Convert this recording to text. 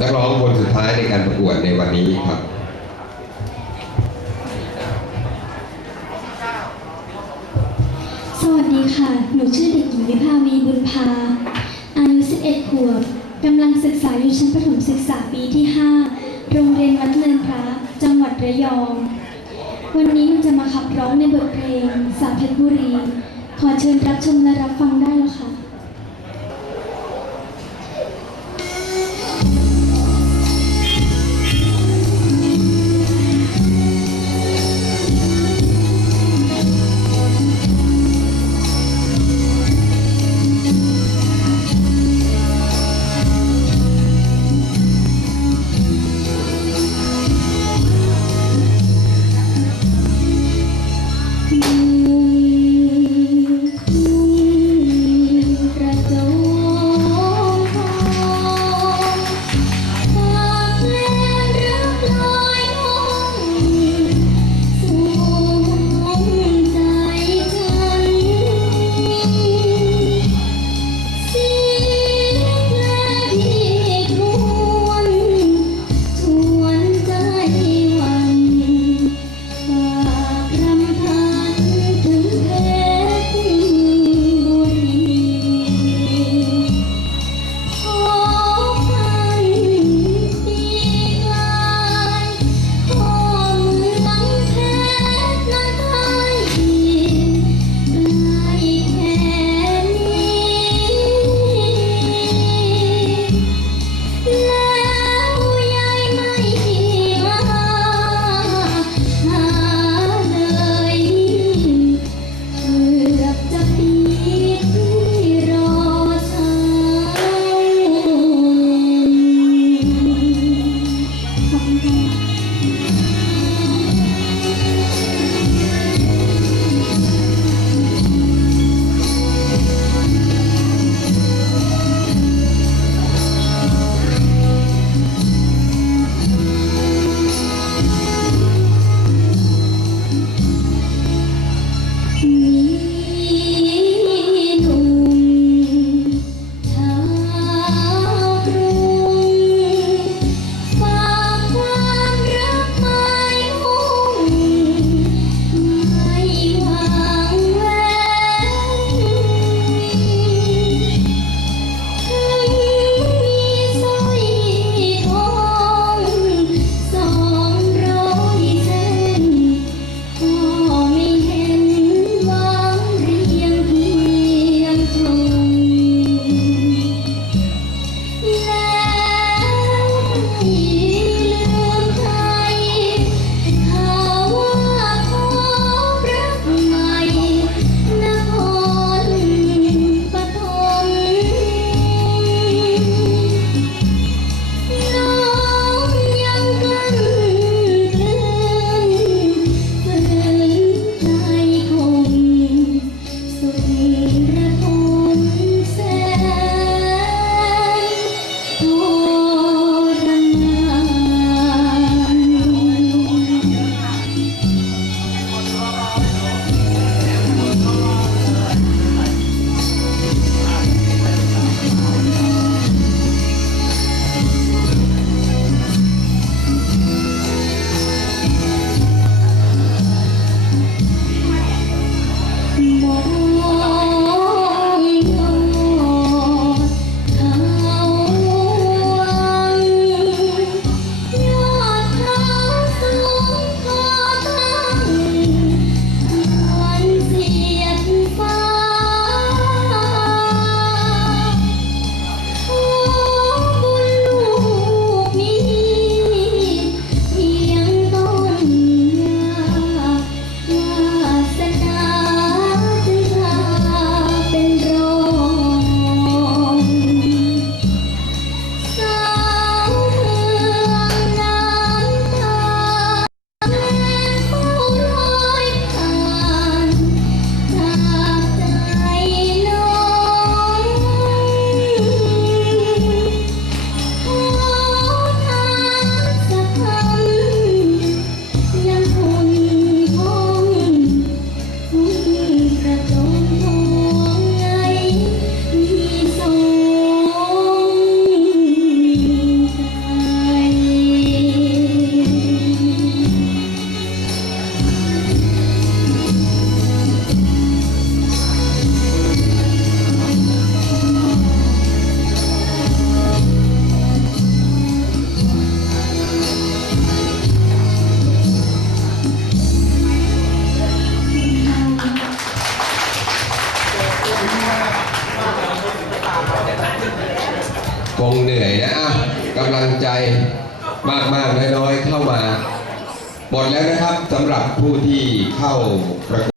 นักร้องคนสุดท้ายในการประกวดในวันนี้ครับสวัสดีค่ะ หนูชื่อเด็กหญิงวิภาวีบุญพา อายุ 11 ขวบ กำลังศึกษาอยู่ชั้นประถมศึกษาปีที่ 5 โรงเรียนวัดเนินพระ จังหวัดระยอง วันนี้หนูจะมาขับร้องในบทเพลง สาวเพชรบุรี ขอเชิญรับชมและรับฟังได้แล้วค่ะ นื่อยนะอะกำลังใจมากๆน้อยๆเข้ามา หมดแล้วนะครับสำหรับผู้ที่เข้าประ